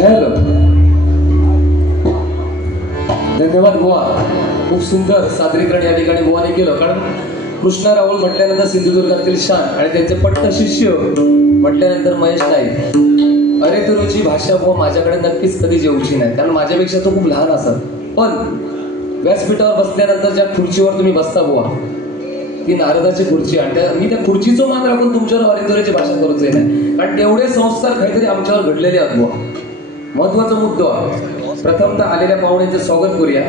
Hello, धन्यवाद बुवा. खूप सुंदर सादरीकरण या ठिकाणी बुवाने केलं. कारण कृष्णा राहुल म्हटल्यानंतर सिंधुदुर्गातील शान आणि त्यांचे पट्ट शिष्य म्हटल्यानंतर महेश नाईक. अरे तुरुची भाषा बुवा माझ्याकडे नक्कीच कधी जेवची नाही, कारण माझ्यापेक्षा तो खूप लहान असत. पण व्यासपीठावर बसल्यानंतर ज्या खुर्चीवर तुम्ही बसता बुवा, ती नारदाची खुर्ची, आणि मी त्या खुर्चीचं मान राखून तुमच्यावर अरेतुरेची भाषा करूच नाही, कारण तेवढे संस्कार काहीतरी आमच्यावर घडलेले आहेत बुवा. महत्वाचा मुद्दा, प्रथमतः आलेल्या पाहुण्यांचे स्वागत करूया.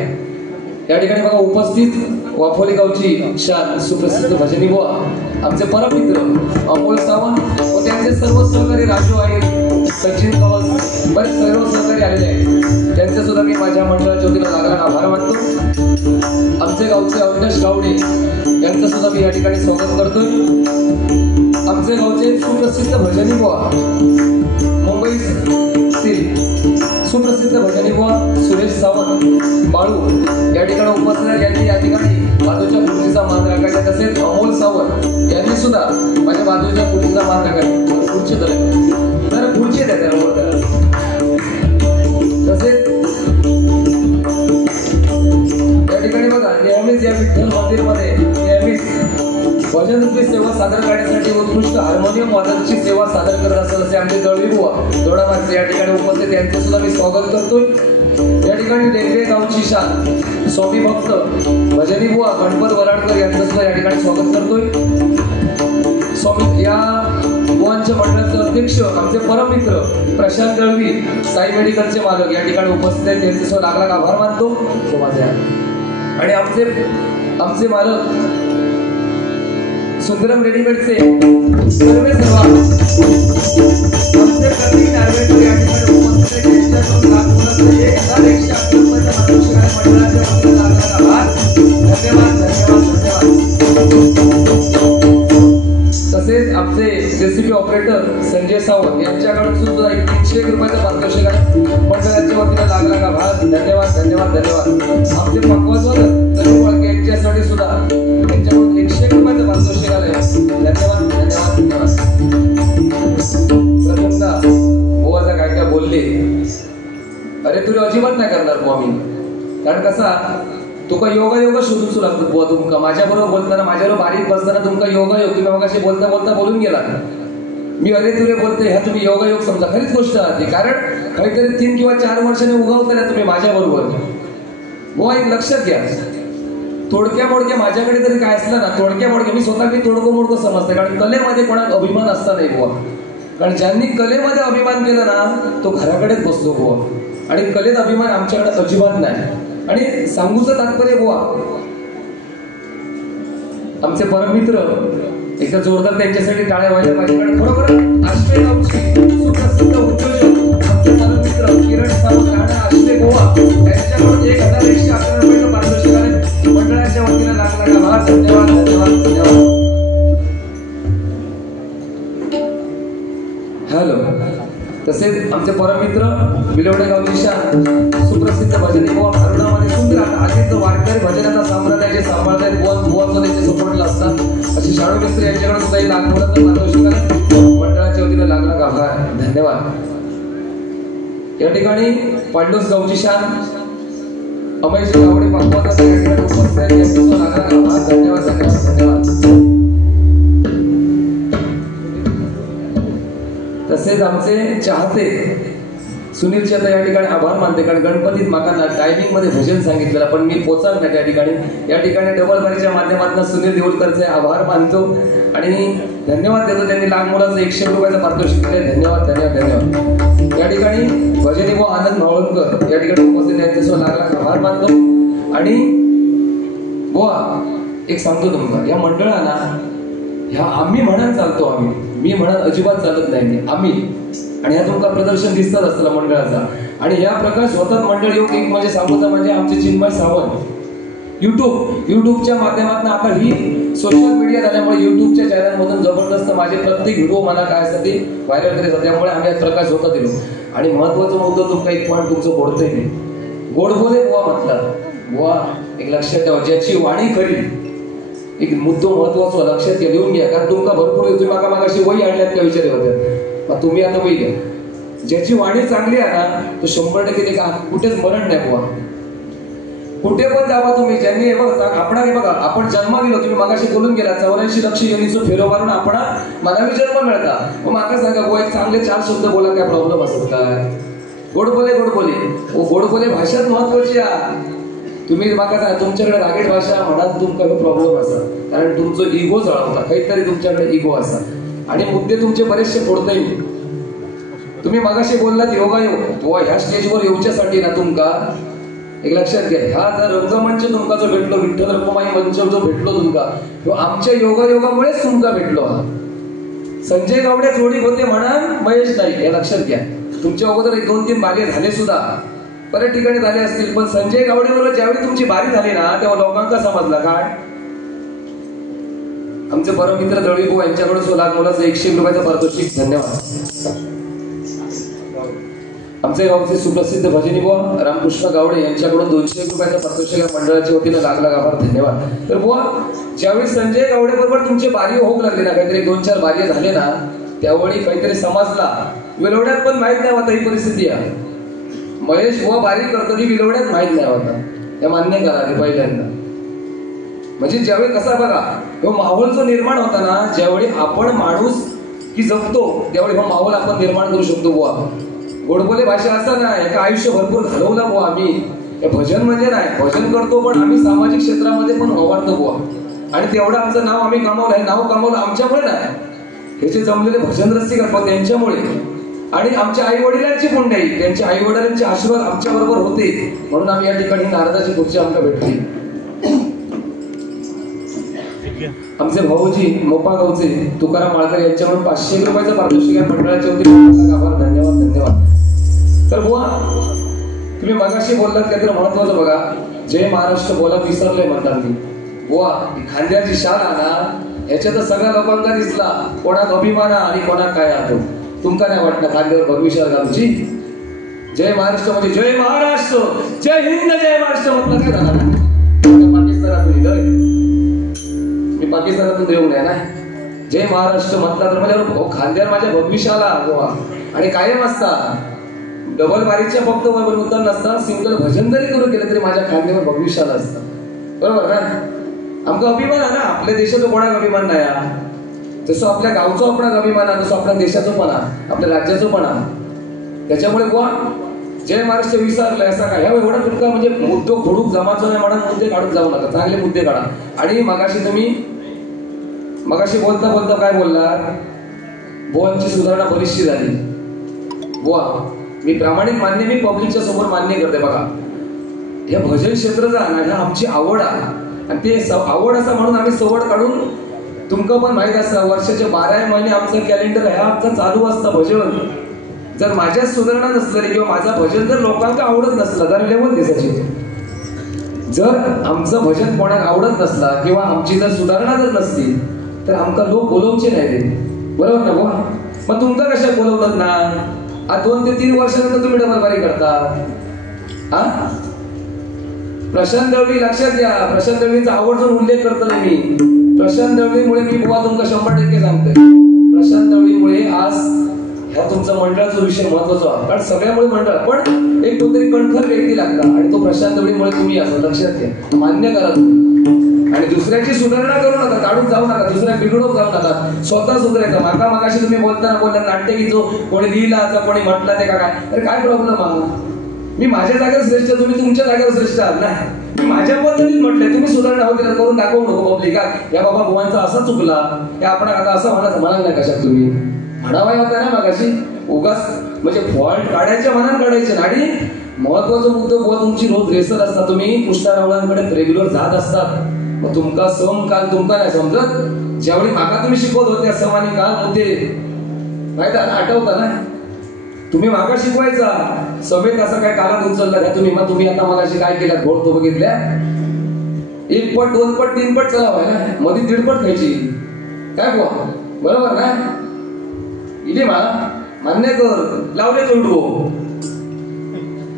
या ठिकाणी बघा उपस्थित वाफोली गावची शान सुप्रसिद्ध भजनी बुवा, आमचे परममित्र अमोल सावंत व त्यांचे सर्व सहकारी, राजू आहेत, सचिन कवल, बरेच सर्व सहकारी आलेले आहेत. त्यांचे सुद्धा मी माझ्या मंडळाच्या वतीनं लागणार आभार मानतो. आमचे गावचे अविनाश गावडे यांचं सुद्धा मी या ठिकाणी स्वागत करतोय. आमचे गावचे सुप्रसिद्ध भजनी बुवा, मुंबईतील सुप्रसिद्ध भजनी बुवा सुरेश सावंत बाळू या ठिकाणी उपस्थित, यांनी या ठिकाणी बाजूच्या खुर्चीचा मान राखायचा. तसेच अमोल सावंत यांनी सुद्धा माझ्या बाजूच्या खुर्चीचा मान राखायचा. खुर्ची जरा खुर्ची द्या त्याला वर करा. तसेच या ठिकाणी बघा, नेहमीच या विठ्ठल मंदिरमध्ये नेहमीच भजनरूपी सेवा सादर करण्यासाठी उत्कृष्ट हार्मोनियम वादनाची सेवा सादर करत असतात असे आमचे दळवी बुवा दोडामागचे या ठिकाणी उपस्थित, यांचे सुद्धा मी स्वागत करतोय. या ठिकाणी डेगरे गावची शान स्वामी भक्त भजनी बुवा गणपत वराडकर यांचं सुद्धा या ठिकाणी स्वागत करतोय. स्वामी या बुवांच्या मंडळाचे अध्यक्ष आमचे परममित्र प्रशांत दळवी साई मेडिकलचे मालक या ठिकाणी उपस्थित आहेत, त्यांचे सुद्धा लाख आभार मानतो. आणि आमचे मालक सुंदरम रेडीमेडचे सर्वे सर्व आमचे प्रतीक नार्वेकर या ठिकाणी उपस्थित आहेत. त्यांच्याकडून लाख मुलांचे 1158 मंडळाच्या वतीने लागणार आभार. धन्यवाद धन्यवाद धन्यवाद. तसेच आमचे जेसीबी ऑपरेटर संजय सावंत यांच्याकडून सुद्धा 301 रुपयाचा पारितोषिक आहे. मंडळाच्या वतीने लागणार आभार. धन्यवाद धन्यवाद धन्यवाद. आमचे पक्वाजवादक तरुण यांच्यासाठी सुद्धा त्यांच्याकडून 101 रुपयाचा पारितोषिक आले. धन्यवाद धन्यवाद धन्यवाद. प्रथमतः बुवाचा काय काय बोलले, अरे तुला अजिबात नाही करणार बुवा मी, कारण कसा तुका योगायोग शोधून लागतो बुवा. तुमका माझ्याबरोबर बोलताना, माझ्याबरोबर बारीक बसताना तुमका योगायोग, तुम्ही मगाशी बोलता बोलता बोलून गेला. मी अरे तुरे बोलते, ह्या तुम्ही योगायोग समजा. खरीच गोष्ट आहे, कारण काहीतरी 3 किंवा 4 वर्षाने उगवताना तुम्ही माझ्या बरोबर बुवा. एक लक्षात घ्या, तोडक्या मोडक्या माझ्याकडे तरी काय असलं ना, तोडक्या मोडक्या मी स्वतः तोडकं मोडकं समजते, कारण कलेमध्ये कोणाला अभिमान असता नाही बुवा. कारण ज्यांनी कलेमध्ये अभिमान केला ना तो घराकडेच बसतो बुवा, आणि कलेत अभिमान आमच्याकडे अजिबात नाही. आणि सांगूचं तात्पर्य बुवा, आमचे परममित्र एकदा जोरदार त्यांच्यासाठी टाळ्या व्हायला पाहिजे, कारण खरोखर आश्वे गावची सुप्रसिद्ध उद्योजक आमचे परममित्र किरण सावंत राणा आश्वे गोवा यांच्याकडून 1111 रुपयाचं पारितोषिक आले. मंडळाच्या वतीने लागणार आभार. धन्यवाद धन्यवाद धन्यवाद. हॅलो, तसेच आमचे परममित्र विलवडे गावची शान सुप्रसिद्ध भजनी बुवा भारुणामध्ये सुंदर आधीच वारकरी भजनाचा साम्राज्याचे सांभाळत आहेत. बुवा त्यांचे सपोर्टला असतात अशी शाळू मिस्त्री यांच्याकडे सुद्धा लागमुलाचं पारितोषिक आले. मंडळाच्या वतीने लागणार आभार. धन्यवाद. या ठिकाणी पांडुस गावची शान अमयजी गावडे पक्वाचा या ठिकाणी उपस्थित आहेत, यांचा लागणार आभार. धन्यवाद धन्यवाद धन्यवाद. तसेच आमचे चाहते सुनील चेता या ठिकाणी आभार मानते, कारण गणपतीत माका टायमिंग मध्ये भजन सांगितलेलं पण मी पोचाल नाही त्या ठिकाणी. या ठिकाणी डबल बारीच्या माध्यमातून सुनील देऊळकरचे आभार मानतो आणि धन्यवाद देतो. त्यांनी लहान मुलाचं 100 रुपयाचं पारितोषिक दिले. धन्यवाद धन्यवाद धन्यवाद. या ठिकाणी भजनी बुवा आनंद मावळकर या ठिकाणी उपस्थित त्यांचे लाख आभार मानतो. आणि बुवा एक सांगतो तुमचा, या मंडळाला ह्या आम्ही म्हणत चालतो, मी म्हणत अजिबात चालत नाही, आम्ही. आणि ह्या तुमका प्रदर्शन दिसतात असतं मंडळाचा. आणि ह्या प्रकाश होतात मंडळ योग एक म्हणजे सांगतो म्हणजे आमचे चिन्मय सावंत युट्यूबच्या माध्यमातून आता ही सोशल मीडिया झाल्यामुळे युट्यूबच्या चॅनलमधून जबरदस्त माझे प्रत्येक व्हिडिओ मला काय असतात ते व्हायरल करत होते, त्यामुळे आम्ही प्रकाश होता दिलो. आणि महत्वाचा मुद्दा तुमचा एक पॉईंट तुमचं बोलतोय मी, गोड बोले बुवा म्हटलं. बुवा एक लक्षात ठेवा, ज्याची वाणी खरी, एक मुद्दो महत्वाचा लक्षात घ्या, लिहून घ्या, कारण तुमका भरपूर तुम्ही मागाशी वही आणल्यात का विचार होत्या, तुम्ही आता वही घ्या. ज्याची वाणी चांगली आहे ना तो 100% ते कुठेच मरण नाही बुवा. कुठे पण जावा तुम्ही. ज्यांनी हे बघा आपण बघा आपण जन्म दिलो. तुम्ही मागाशी बोलून गेला 84 लक्ष योनीचं फेरो मारून आपण मनावी जन्म मिळता. मग माका सांगा बुवा एक चांगले 4 शब्द बोला, काय प्रॉब्लेम असत काय? गोड बोले गोड बोले भाषाच महत्वाची आहे. तुम्ही माका सांगा तुमच्याकडे रागीट भाषा म्हणाल तुमचा प्रॉब्लेम असा, कारण तुमचं इगो जळवता. काहीतरी तुमच्याकडे इगो असा आणि मुद्दे तुमचे बरेचसे फोडताय. तुम्ही मागाशी बोललात योगायोग बुवा. ह्या स्टेजवर येऊच्यासाठी ना तुमका एक लक्षात घ्या, ह्या जर रंगमंच तुमका जो भेटलो, विठ्ठल रखुमाई मंच जो भेटलो तुमका, तो आमच्या योगायोगामुळेच तुमका भेटलो. हा संजय गावडे जोडी होते म्हणा महेश नाईक, हे लक्षात घ्या. तुमच्या अगोदर 1-2-3 बागे झाले सुद्धा, बऱ्याच ठिकाणी झाले असतील, पण संजय गावडे बरोबर ज्यावेळी तुमची बारी झाली ना तेव्हा लोकांका समजला काय. आमचे परममित्र दळवी भाऊ यांच्याकडून 16 मुलाचं 100 रुपयाचं पारितोषिक. धन्यवाद. आमचे गावचे सुप्रसिद्ध भजनी बुवा रामकृष्ण गावडे यांच्याकडून 200 रुपयाचं पारितोषिक मंडळाच्या वतीनं लागला आभार. धन्यवाद. तर बुवा ज्यावेळी संजय गावडे बरोबर तुमचे बारी होऊ लागले ना, काहीतरी 2-4 बारी झाले ना, त्यावेळी काहीतरी समजला. विलवड्यात पण माहित नाही होता ही परिस्थिती आहे. महेश बुवा बारी करतो की विलवड्यात माहित नाही होता, हे मान्य करा ते पहिल्यांदा. म्हणजे ज्यावेळी कसा बघा हो माहोल जो निर्माण होता ना, ज्यावेळी आपण माणूस की जगतो त्यावेळी हा माहोल आपण निर्माण करू शकतो बुवा. गोडबोले भाषा असं नाही का आयुष्य भरपूर घालवला बुवा आम्ही. भजन म्हणजे नाही, भजन करतो पण आम्ही सामाजिक क्षेत्रामध्ये पण वावरतो बुवा. आणि तेवढं आमचं नाव आम्ही कमावलं. हे नाव कमावलं आमच्यामुळे नाही, हे जे जमलेले भजन रसिक असतात त्यांच्यामुळे. आणि आमच्या आई वडिलांची पुण्य आहे, त्यांच्या आई वडिलांचे आशीर्वाद आमच्या बरोबर होते, म्हणून आम्ही या ठिकाणी नारदाची खुर्ची आमका भेटली. आमचे भाऊजी मोपा गावचे तुकाराम माळकर यांच्याकडून 500 रुपयाचं पारितोषिक मंडळाचे होते. आभार. धन्यवाद. तर बुवा तुम्ही मगाशी बोललात काहीतरी महत्वाचं बघा. जय महाराष्ट्र बोला विसरले म्हणतात मी. बुवा खांद्याची शाल ना ह्याच्यात सगळ्या लोकांना दिसला कोणाक अभिमान आणि कोणाक काय आतो. तुमका नाही वाटलं खांद्यावर भगविशाल घालूची? जय महाराष्ट्र म्हणजे जय महाराष्ट्र, जय हिंद, जय महाराष्ट्र म्हटलं काय झालं? पाकिस्तानातून मी पाकिस्तानातून येऊ नये ना. जय महाराष्ट्र म्हटला तर म्हणजे खांद्यावर माझ्या भगविशाला बुवा. आणि कायम असता डबल बारीच्या फक्त उत्तर नसता, सिंगल भजन जरी करू केलं तरी माझ्या खांद्यावर भगविशाला असतं. बरोबर ना? आमचा अभिमान आहे ना. आपल्या देशाचा कोणाक अभिमान नाही. जसं आपल्या गावचा आपणाक अभिमान आहे तसं आपल्या देशाचं पण आहे, आपल्या राज्याचं पण आहे. त्याच्यामुळे बुवा जय महाराष्ट्र विसरलंय असं काय एवढा तुमका म्हणजे मुद्दो खोडूक जमाचं नाही म्हणून मुद्दे काढून जाऊ नका, चांगले मुद्दे काढा. आणि मगाशी बोलता काय बोलला, बुवांची सुधारणा बरीचशी झाली. बुवा मी प्रामाणिक मान्य, मी पब्लिकच्या समोर मान्य करते. बघा हे भजन क्षेत्र ना आमची आवड आहे, आणि ते आवड असं म्हणून आम्ही सवड काढून तुमका पण माहित असतं वर्षाचे 12 महिने आमचं कॅलेंडर आहे आमचं चालू असतं भजन. जर माझ्या सुधारणा नसलं किंवा माझा भजन जर लोकांना आवडत नसला तर लेवल दिसायची. जर आमचं भजन कोणाला आवडत नसला किंवा आमची जर सुधारणा जर नसली तर आमका लोक बोलवचे नाही रे. बरोबर ना बुवा? मग तुमका कशा बोलवतात ना? 2 ते 3 वर्षानंतर तुम्ही डबलबारी करता. हा प्रशांत दळवी लक्षात घ्या. प्रशांत दळवीचा आवर्जून उल्लेख करतो मी. प्रशांत दळवीमुळे मी बुवा तुमका 100% सांगतोय. प्रशांत दळवीमुळे आज ह्या तुमचा मंडळाचा विषय महत्वाचा आहे. कारण सगळ्यामुळे मंडळ पण एक कोणतरी कणखर व्यक्ती लागता आणि तो प्रशांत दळवीमुळे तुम्ही असं लक्षात घ्या. मान्य करा तुम्ही. आणि दुसऱ्याची सुधारणा करू नका, काढून जाऊ नका, दुसऱ्या बिघडवून जाऊ नका, स्वतः सुधारायचं. मागाशी तुम्ही बोलताना नाट्य की जो कोणी लिहिला कोणी म्हटलं ते काय, अरे काय प्रॉब्लेम आहे? मी माझ्या जागेवर श्रेष्ठ, तुम्ही तुमच्या जागेवर श्रेष्ठ आहात ना. मी माझ्या पद्धतीने म्हटलंय, तुम्ही सुधारणा होती करून दाखवू नको पब्लिका. या बाबा भुवांचा असा चुकला, हे आपण आता असं म्हणाल नाही कशात तुम्ही म्हणावा होता ना मागाशी. उगाच म्हणजे फॉल्ट काढायच्या मनात काढायचे. आणि महत्वाचा मुद्दा बुवा तुमची रोज रेसर असता, तुम्ही कृष्णारावळांकडे रेग्युलर जात असतात. मग तुमका सम काल तुमका नाही समजत. ज्यावेळी मागा तुम्ही शिकवत होते सम आणि काल मुद्दे माहिती आठवता ना. तुम्ही मागा शिकवायचा समेत असं काय कालात उचलला का तुम्ही? मग तुम्ही आता मगाशी काय केलं घोड तो बघितल्या 1 पट 2 पट 3 पट चलावाय ना, मध्ये 1.5 पट खायची काय बुवा? बरोबर ना? इले मला मान्य कर लावले तोंडू.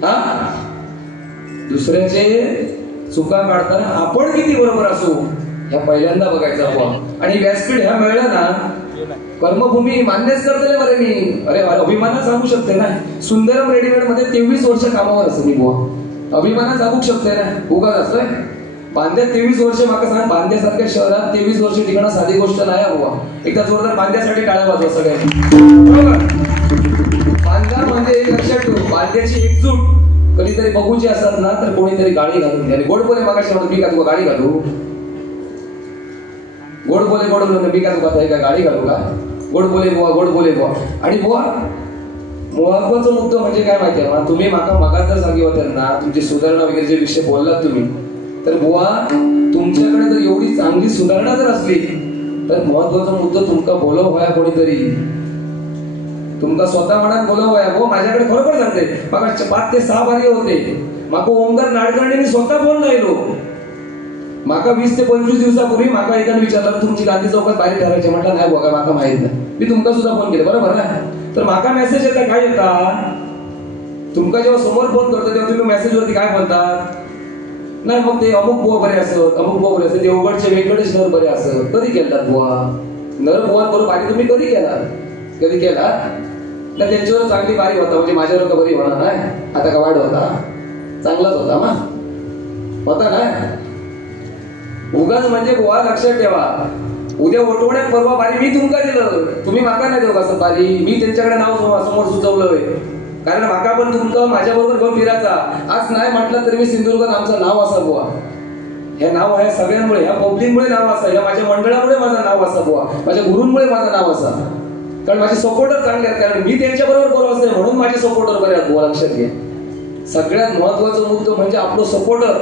हा दुसऱ्याचे चुका काढताना आपण किती बरोबर असू ह्या पहिल्यांदा बघायचा बुवा. आणि व्यासपीठ ह्या मिळलं ना कर्मभूमी मान्यच करतले बरे मी. अरे अभिमानात सांगू शकते ना, सुंदरम रेडीमेड मध्ये 23 वर्ष कामावर असं मी बुवा अभिमानात सांगू शकते ना. उगाच असं बांद्यात 23 वर्ष माका सांग, बांद्यासारख्या शहरात 23 वर्ष टिकणं साधी गोष्ट नाही बुवा. एकदा जोरदार बांद्यासाठी टाळ्या वाजवा सगळे. बांधा म्हणजे लक्षात ठेवू, बांद्याची एकजूट कधीतरी बघूची असतात ना तर कोणीतरी गाडी घालून घ्या. गोड बोले मागाशी म्हणतो मी का तुला गाडी घालू, गोड बोले गोड बोले मी का तुला का गाडी घालू का, गोड बोले बुवा गोड बोले बुवा. आणि बुवा महत्वाचा मुद्दा म्हणजे काय माहितीये ना, तुम्ही माका मगाच जर सांगितलं त्यांना तुमची सुधारणा वगैरे जे विषय बोललात तुम्ही, तर बुवा तुमच्याकडे जर एवढी चांगली सुधारणा जर असली तर महत्वाचा मुद्दा तुमका बोलव व्हाया कोणीतरी, तुमका स्वतः मनात बोलव व्हाया. हो माझ्याकडे खरोखर सांगते माका 5 ते 6 बारी होते, माका ओमकार नाडकर्णी मी स्वतः बोलून राहिलो. माका 20 ते 25 दिवसापूर्वी माका एकाने विचारलं तुमची गांधी चौकात बारी ठरायची, म्हटलं नाही बघा माका माहित नाही. मी तुमका सुद्धा फोन केला बरोबर ना, तर माका मेसेज येता काय येता, तुमका जेव्हा समोर फोन करतो तेव्हा तुम्ही मेसेज वरती काय बोलतात, नाही मग ते अमुक बुवा बरे असत अमुक बुवा बरे असत, देवगडचे व्यंकटेश नर बरे असत. कधी केलात बुवा नर बुवा करून बारी तुम्ही कधी केला, कधी केला तर त्यांच्यावर चांगली बारी होता म्हणजे माझ्यावर का बरी होणार नाही. आता का वाढ होता, चांगलाच होता ना, होता ना. उगाच म्हणजे बुवा लक्षात ठेवा, उद्या ओटवण्यात परवा बारी मी तुमका दिलं, तुम्ही माका नाही देऊ कसं बारी, मी त्यांच्याकडे नाव समोर सुचवलंय. कारण माका पण तुमचं माझ्या बरोबर घेऊन फिरायचा. आज नाही म्हटलं तरी मी सिंधुदुर्गात आमचं नाव असा बुवा, हे नाव आहे सगळ्यांमुळे, ह्या पब्लिकमुळे नाव असा, या माझ्या मंडळामुळे माझं नाव असा बुवा, माझ्या गुरूंमुळे माझं नाव असा. कारण माझे सपोर्टर चांगले आहेत, कारण मी त्यांच्या बरोबर बोलत असते म्हणून माझे सपोर्टर बरे आहेत बुवा. लक्षात घ्या सगळ्यात महत्वाचा मुद्दा म्हणजे आपलं सपोर्टर.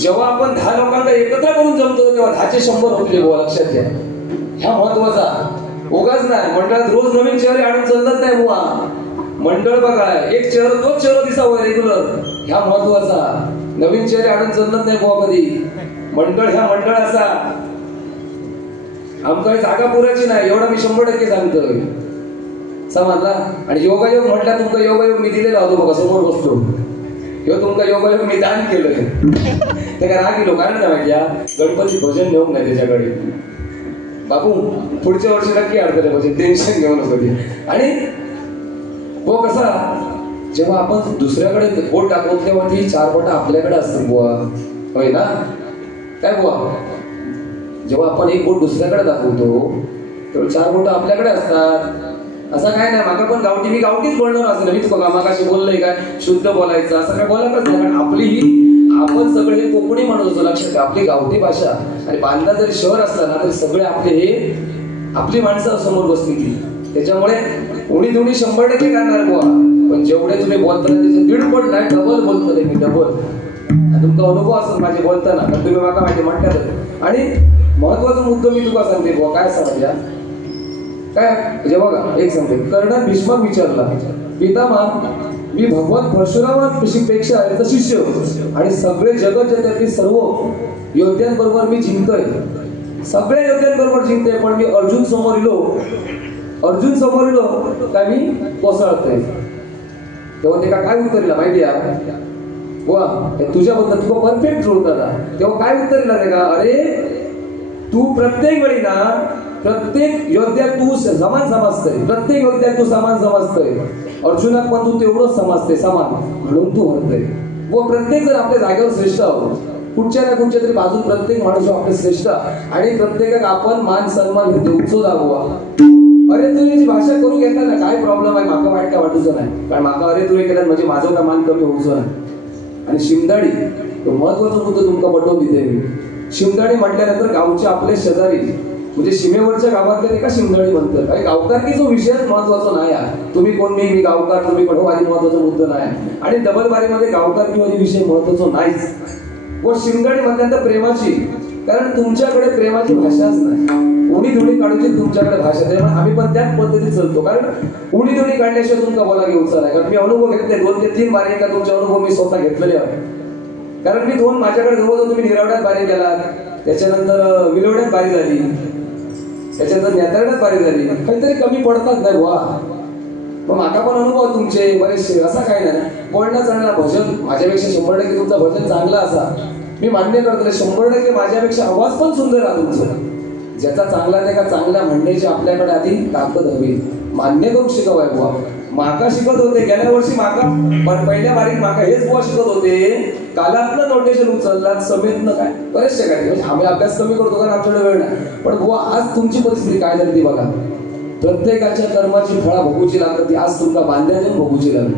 जेव्हा आपण 10 लोकांना एकत्र करून जमतो तेव्हा 10 चे 100 होते बुवा. लक्षात घ्या ह्या महत्वाचा. उगाच नाही मंडळात रोज नवीन चेहरे आणून चालत नाही बुवा. मंडळ बघा एक चेहरा तोच चेहरा दिसावं रेग्युलर, ह्या महत्वाचा. नवीन चेहरे आणून चालत नाही बुवा कधी. मंडळ ह्या मंडळ असा आमच्या जागा पुराची नाही एवढा मी 100% सांगतोय, समजला. आणि योगायोग म्हटल्या तुमचा योगायोग मी दिलेला होतो बघा समोर बसतो, ह्यो तुमचा योगायोग मी दान केलं. ते काय राग गेलो कारण काय माहिती, गणपती भजन नेऊन नाही त्याच्याकडे बापू, पुढच्या वर्षी नक्की अडकले भजन, टेन्शन घेऊ नको. आणि हो कसा जेव्हा आपण दुसऱ्याकडे बोट टाकतो तेव्हा ती 4 बोट आपल्याकडे असते बुवा, होय ना. काय बुवा जेव्हा आपण एक बोट दुसऱ्याकडे दाखवतो तेव्हा 4 बोट आपल्याकडे असतात. असं काय नाही माका पण गावठी, मी गावठीच बोलणार असं नाही. मी बघा मागाशी बोललोय काय शुद्ध बोलायचं असं काय बोलायचंच नाही. कारण आपली ही आपण सगळे हे कोकणी म्हणत होतो. लक्षात आपली गावठी भाषा. आणि बांधा जरी शहर असला ना तरी सगळे आपले हे आपली माणसं समोर बसली ती. त्याच्यामुळे उणी दुणी 100% करणार बुवा. पण जेवढे तुम्ही बोलता त्याचे 1.5 नाही डबल बोलतोय मी, डबल. तुमचा अनुभव असतो माझे बोलताना, पण तुम्ही माका माहिती म्हणतात. आणि महत्वाचा मुद्दा मी तुला सांगते बुवा काय सांगा काय, जेव्हा एक सांगते कर्णात भीष्मक विचारला पितामह मी भगवान परशुरामापेक्षा याचा शिष्य आणि सगळे जगत जगातील सर्व योद्ध्यांबरोबर मी जिंकतोय, सगळ्या योद्ध्यांबरोबर जिंकतोय. पण मी अर्जुन समोर इलो काय मी कोसळतोय. तेव्हा ते काय उत्तर दिला माहिती आहे बुवा, तुझ्याबद्दल तुला परफेक्ट जुळतात. तेव्हा काय उत्तर दिला का, अरे तू प्रत्येक वेळी ना प्रत्येक योद्ध्यात तू समान समजतोय, प्रत्येक योद्ध्यात तू समान समजतोय. अर्जुनात पण तू तेवढंच समजते समान, म्हणून तू म्हणतोय. व प्रत्येक जण आपल्या जागेवर श्रेष्ठ आहोत, कुठच्या ना कुठच्या तरी बाजून प्रत्येक माणूस आपले श्रेष्ठ. आणि प्रत्येकाला आपण मान सन्मान देऊचो दाखवा. अरे तुझी भाषा करू घेता ना काय प्रॉब्लेम आहे, माका वाईट काय वाटूचं नाही. कारण माका अरे तुरे केल्यात म्हणजे माझं का मान कमी होऊचं नाही. आणि शिमदाडी महत्वाचा मुद्दा तुमका पटवून दिले मी. शिमदाडी म्हटल्यानंतर गावचे आपले शेजारी म्हणजे सीमेवरच्या गावातल्या एका शिमदाडी म्हणतात. आणि गावकारकी जो विषयच महत्वाचा नाही आहे. तुम्ही कोण मी गावकार तुम्ही पण आधी महत्वाचा मुद्दा नाही. आणि डबल बारीमध्ये गावकारकी मध्ये विषय महत्वाचा नाहीच. व शिमदाडी म्हटल्यानंतर प्रेमाची, कारण तुमच्याकडे प्रेमाची भाषाच नाही. उणी धुणी काढूची तुमच्याकडे भाषा आहे. आम्ही पण त्याच पद्धतीत चालतो. कारण उणी धुणी काढल्याशिवाय तुमचा बोला घेऊचा नाही. कारण मी अनुभव घेतले 2 ते 3 बारी का तुमचे अनुभव मी स्वतः घेतलेले आहे. कारण मी 2 माझ्याकडे जवळ तुम्ही निरावड्यात बारी केला, त्याच्यानंतर विलवड्यात बारी झाली, त्याच्यानंतर नेतरड्यात बारी झाली. काहीतरी कमी पडतात नाही बुवा. पण माका पण अनुभव तुमचे बरेचसे, असा काय नाही. बोलणं चांगला भजन माझ्यापेक्षा 100% तुमचं भजन चांगला असा मी मान्य करतो. 100% माझ्यापेक्षा आवाज पण सुंदर आहे तुमचं. ज्याचा चांगला त्या चांगल्या म्हणण्याची आपल्याकडे आधी ताकद हवी. मान्य करू शिकवाय बुवा. माका शिकत होते गेल्या वर्षी माका, पण पहिल्या बारीक माका हेच बुवा शिकत होते. कालातलं नोटेशन उचलला समेतनं काय बरेचशे काय म्हणजे आम्ही अभ्यास कमी करतो कारण आमच्याकडे वेळ नाही. पण बुवा आज तुमची परिस्थिती काय झाली ती बघा. प्रत्येकाच्या कर्माची फळा भोगूची लागतात ती आज तुमका बांध्या देऊन भोगूची लागली.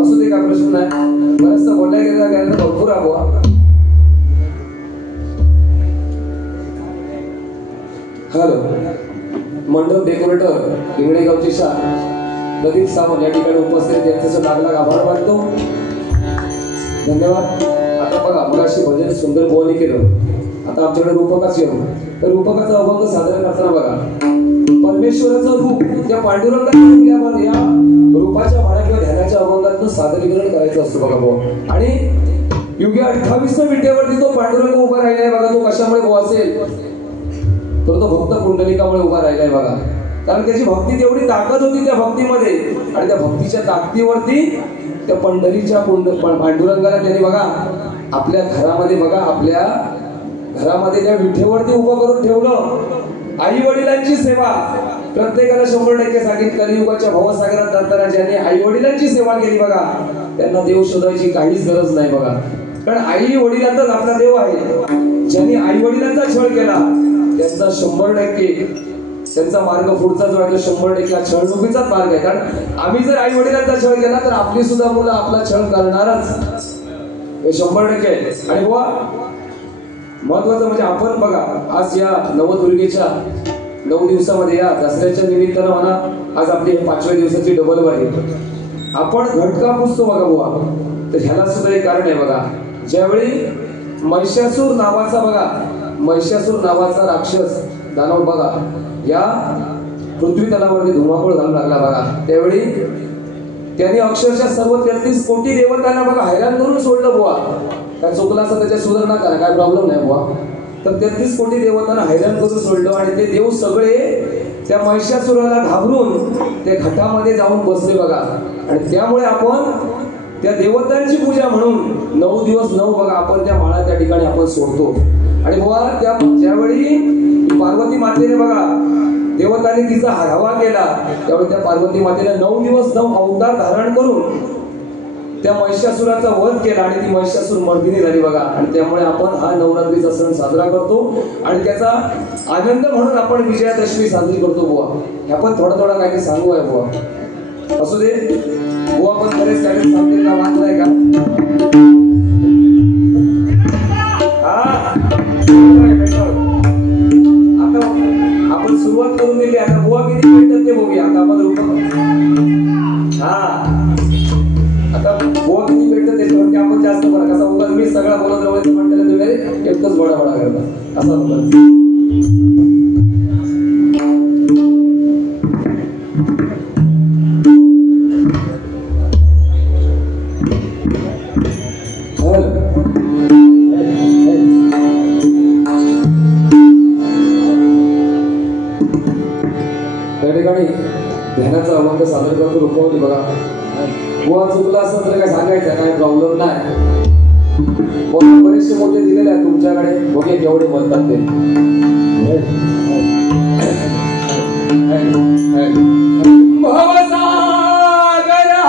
असू दे का प्रश्न नाही. बरंच बोलल्या गेलं भरपूर आहे बुवा. हॅलो मंडप डेकोरेटर इंगळेगावचे शाह प्रदीप सावंत या ठिकाणी उपस्थित त्यांचं लागला आभार मानतो. धन्यवाद. आता बघा मगाशी भजन सुंदर बोलणी केलं. आता आमच्याकडे रूपकाच येतो. तर रूपकाचा अभंग सादर करताना बघा परमेश्वराचं रूप त्या पांडुरंगाच्या या रूपाच्या म्हणा किंवा ध्यानाच्या अभंगातून सादरीकरण करायचं असतं बघा भाऊ. आणि युगे 28 विटेवरती तो पांडुरंग उभा राहिलाय बघा. तो कशामुळे भाऊ असेल तर तो भक्त पुंडलिकामुळे उभा राहिलाय बघा. कारण त्याची भक्ती तेवढी ताकद होती त्या भक्तीमध्ये. आणि त्या भक्तीच्या ताकदीवरती त्या पंढरीच्या पांडुरंगाला त्याने बघा आपल्या घरामध्ये बघा आपल्या घरामध्ये त्या विठेवरती उभं करून ठेवलं. आई वडिलांची सेवा प्रत्येकाला 100% सांगितलं. कलियुगाच्या भवसागरात जाताना ज्यांनी आई वडिलांची सेवा केली बघा त्यांना देव शोधायची काहीच गरज नाही बघा. कारण आई वडिलांचाच आपला देव आहे. ज्यांनी आई वडिलांचा छळ केला त्यांचा 100% त्यांचा मार्ग पुढचा जो आहे तो 100% छळणुकीचाच मार्ग आहे. कारण आम्ही जर आई वडिलांचा छळ केला तर आपली सुद्धा मुलं आपला छळ करणारच हे 100% आणि बुवा महत्वाचं म्हणजे आपण बघा आज या नवदुर्गेच्या 9 दिवसामध्ये या दसऱ्याच्या निमित्तानं म्हणा आज आपली 5व्या दिवसाची डबल वारी आपण घटका पुसतो बघा बुवा. तर ह्याला सुद्धा एक कारण आहे बघा. ज्यावेळी महिषासूर नावाचा राक्षस दानव बघा या पृथ्वी तलावरती धुमाकूळ घालू लागला बघा. त्यावेळी त्यांनी अक्षरशः सर्व 33 कोटी देवतांना बघा हैराण करून सोडलं बुवा. काय चुकलं असं त्याच्या सुधारणा करा काय प्रॉब्लेम नाही बुवा. तर 33 कोटी देवतांना हैराण करून सोडलं आणि ते देव सगळे त्या महिषासुराला घाबरून त्या घटामध्ये जाऊन बसले बघा. आणि त्यामुळे आपण त्या देवतांची पूजा म्हणून 9 दिवस 9 बघा आपण त्या माळा त्या ठिकाणी आपण सोडतो. आणि बुवा त्या ज्यावेळी पार्वती मातेने बघा देवतांनी तिचा हरावा केला त्यावेळी त्या पार्वती मातेने 9 दिवस 9 अवतार धारण करून त्या महिषासुराचा वध केला आणि ती महिषासुर मर्दिनी झाली बघा. आणि त्यामुळे आपण हा नवरात्रीचा सण साजरा करतो आणि त्याचा आनंद म्हणून आपण विजयादशमी साजरी करतो बुवा. ह्या पण थोडा काही सांगू आहे बुवा. असू दे बुवा पण बरेच काही सांगतील का वाचलाय का आता आपण सुरुवात करून दिली. आता बुवा किती मिळतात ते बघूया. आता आपण आता बुवा किती भेटतं त्याच्यावरती आपण जास्त बघा. कसा उगाच मी सगळा बोलत राहू म्हणताना तुम्ही एकच बडा करता असं होतं. त्या ठिकाणी ध्यानाचा अभंग सादर करतो रुपवली बघा. बुवा चुकला असं तर काय सांगायचं काय प्रॉब्लेम नाही. बरेचसे मोठे दिलेले आहेत तुमच्याकडे बघे केवढे बोलतात ते. पार करा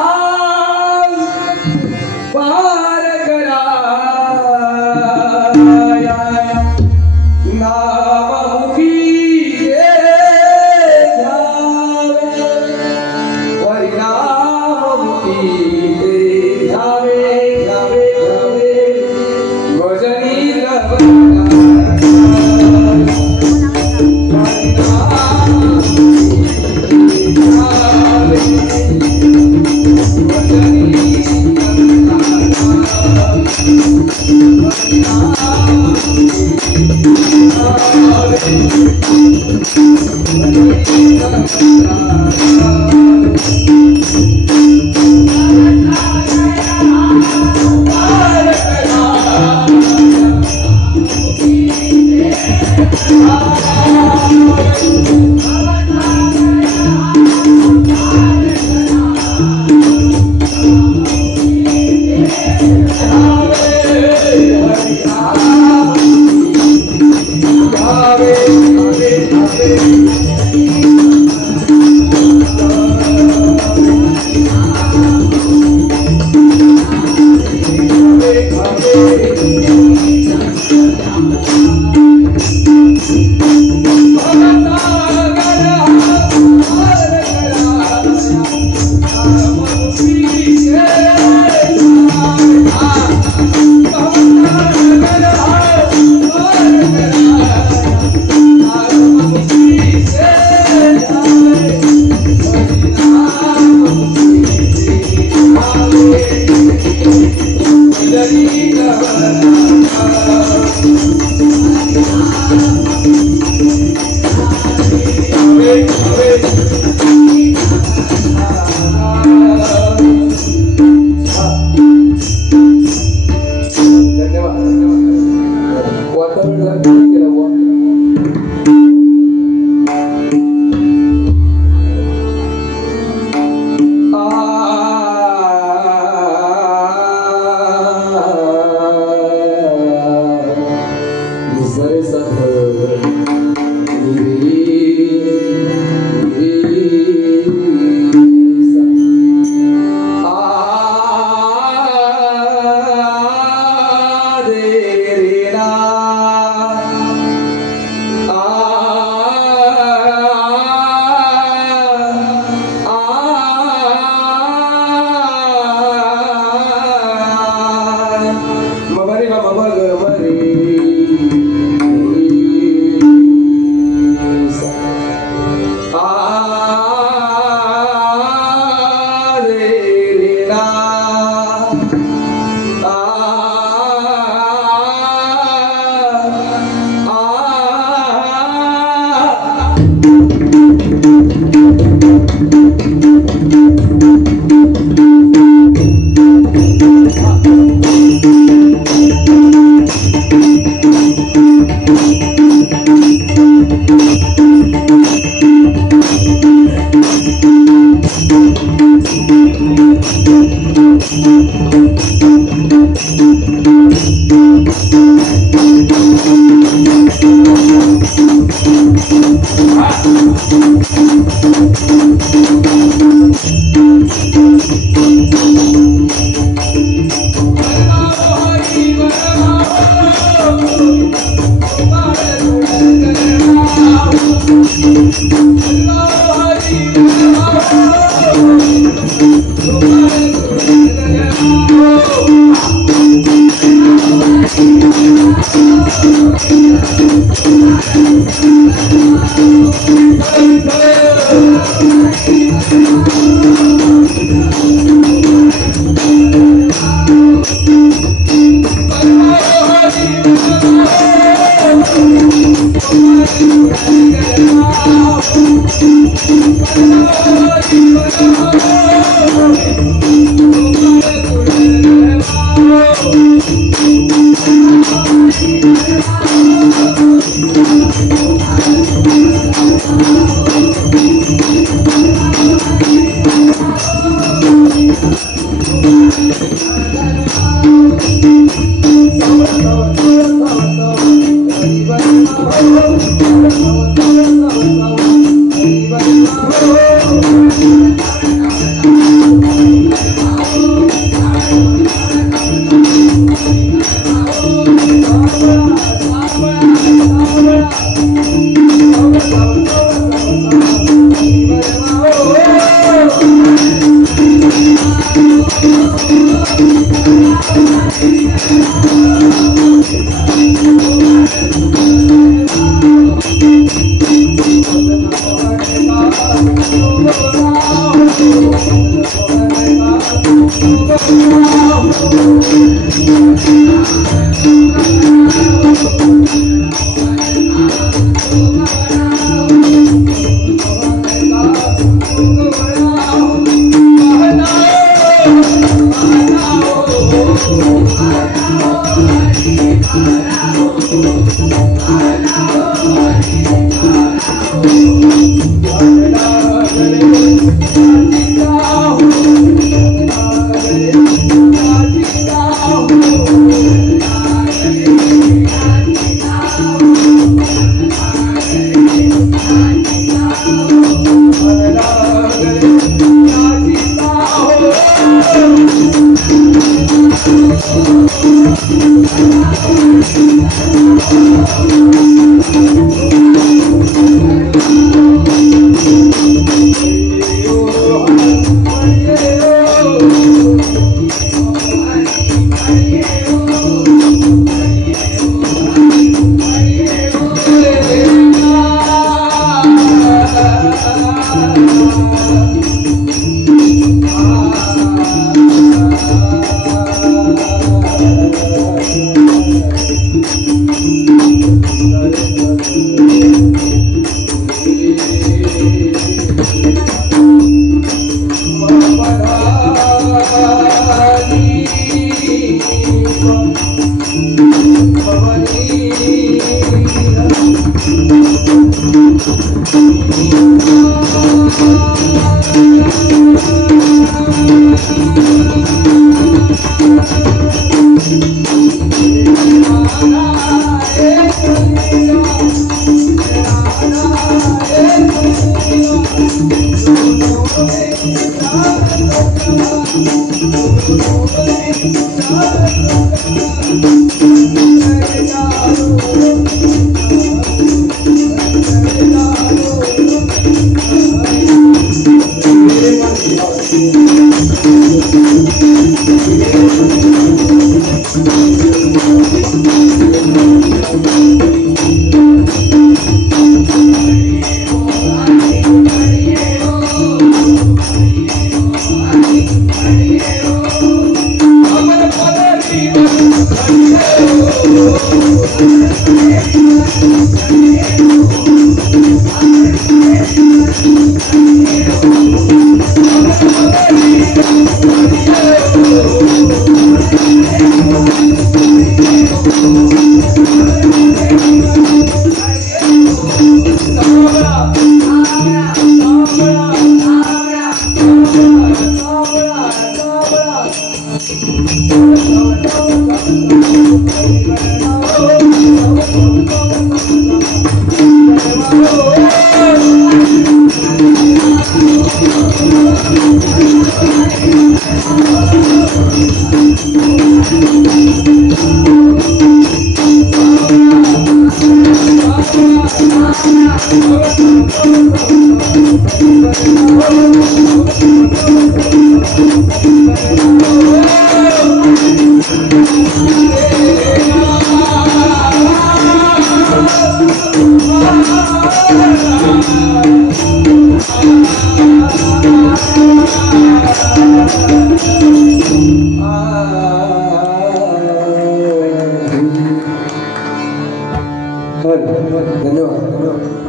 धन्यवाद.